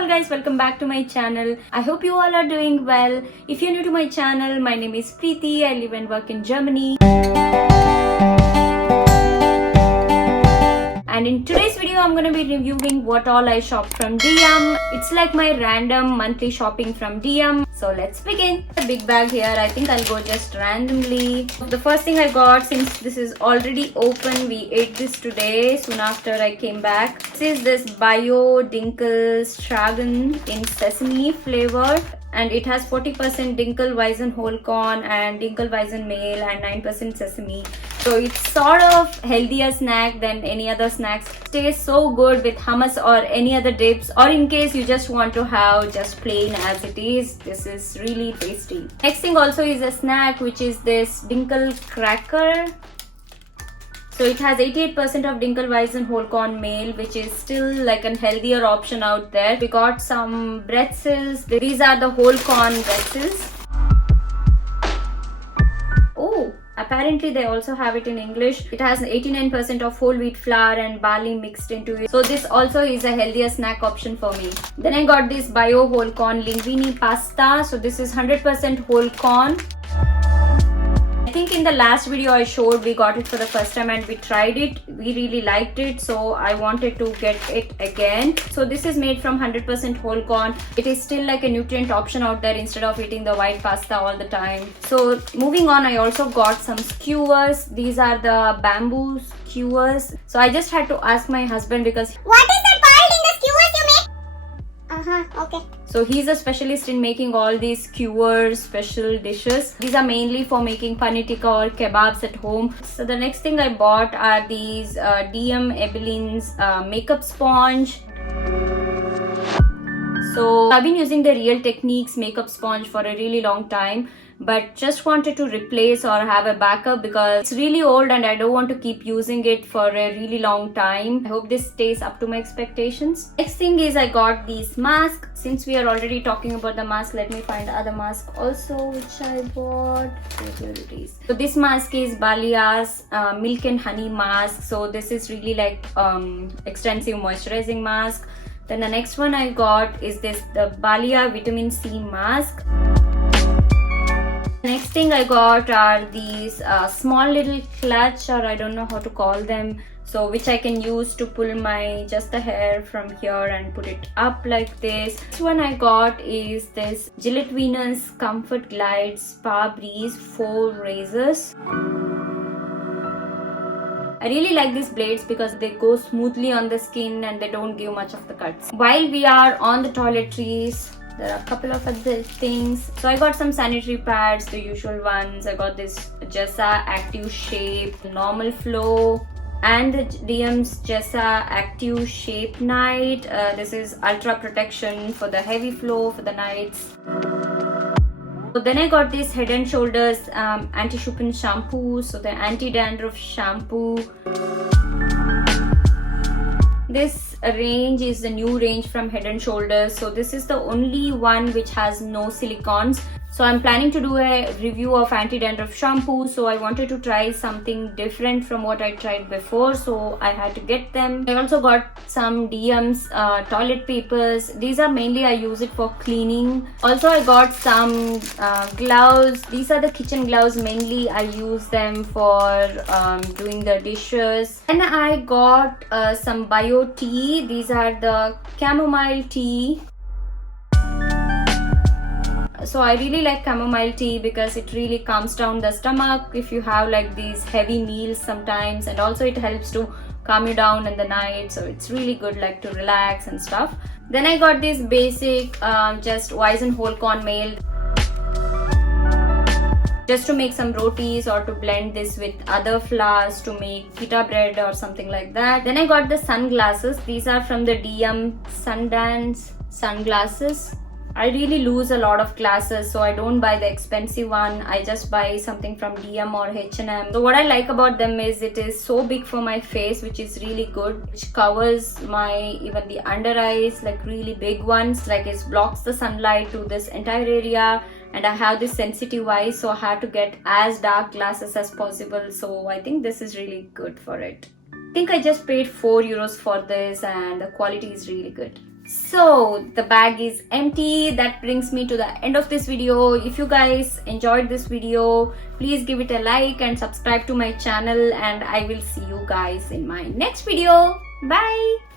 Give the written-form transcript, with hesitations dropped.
all guys, welcome back to my channel. I hope you all are doing well. If you're new to my channel, my name is Preeti. I live and work in Germany. And in today's video, I'm going to be reviewing what all I shopped from DM. It's like my random monthly shopping from DM. So let's begin. A big bag here. I think I'll go just randomly. The first thing I got, since this is already open, we ate this today soon after I came back. This is this Bio Dinkel Stragan in sesame flavor. And it has 40% Dinkelweizen whole corn and Dinkelweizen meal and 9% sesame. So it's sort of healthier snack than any other snacks. Tastes so good with hummus or any other dips, or in case you just want to have just plain as it is. This is really tasty. Next thing also is a snack, which is this Dinkel cracker. So it has 88% of Dinkelweizen whole corn meal, which is still like a healthier option out there. We got some pretzels. These are the whole corn pretzels. Oh, apparently they also have it in English. It has 89% of whole wheat flour and barley mixed into it. So this also is a healthier snack option for me. Then I got this Bio whole corn linguine pasta. So this is 100% whole corn. I think in the last video I showed, we got it for the first time and we tried it. We really liked it, so I wanted to get it again. So this is made from 100% whole corn. It is still like a nutrient option out there instead of eating the white pasta all the time. So moving on, I also got some skewers. These are the bamboo skewers. So I just had to ask my husband because what is that called in the skewers you make? Okay. So he's a specialist in making all these skewers, special dishes. These are mainly for making paneer tikka or kebabs at home. So the next thing I bought are these DM Ebelyn's makeup sponge. So I've been using the Real Techniques makeup sponge for a really long time, but just wanted to replace or have a backup because it's really old and I don't want to keep using it for a really long time. I hope this stays up to my expectations. Next thing is I got these masks. Since we are already talking about the mask, let me find the other mask also which I bought. Here it is. So this mask is Balia's milk and honey mask. So this is really like extensive moisturizing mask. Then the next one I got is the Balia vitamin C mask. Next thing I got are these small little clutch, or I don't know how to call them, so which I can use to pull my just the hair from here and put it up like this. This one I got is this Gillette Venus Comfort Glide Spa Breeze 4 razors. I really like these blades because they go smoothly on the skin and they don't give much of the cuts. While we are on the toiletries, there are a couple of other things. So I got some sanitary pads, the usual ones. I got this Jessa Active Shape Normal Flow and the DM's Jessa Active Shape Night. This is Ultra Protection for the heavy flow for the nights. So then I got this Head and Shoulders Anti-Shuppin shampoo, so the anti-dandruff shampoo. This range is the new range from Head and Shoulders. So this is the only one which has no silicones. So I'm planning to do a review of anti-dandruff shampoo. So I wanted to try something different from what I tried before. So I had to get them. I also got some DM's toilet papers. These are mainly I use it for cleaning. Also I got some gloves. These are the kitchen gloves. Mainly I use them for doing the dishes. And I got some bio tea. These are the chamomile tea. So I really like chamomile tea because it really calms down the stomach if you have like these heavy meals sometimes, and also it helps to calm you down in the night. So it's really good like to relax and stuff. Then I got this basic just Weizen whole corn meal just to make some rotis or to blend this with other flours to make pita bread or something like that. Then I got the sunglasses. These are from the DM Sundance sunglasses. I really lose a lot of glasses, so I don't buy the expensive one. I just buy something from DM or H&M. So what I like about them is it is so big for my face, which is really good, which covers my even the under eyes, like really big ones, like it blocks the sunlight to this entire area. And I have this sensitive eyes, so I have to get as dark glasses as possible. So I think this is really good for it. I think I just paid €4 for this and the quality is really good. So the bag is empty. That brings me to the end of this video. If you guys enjoyed this video, please give it a like and subscribe to my channel, and I will see you guys in my next video. Bye.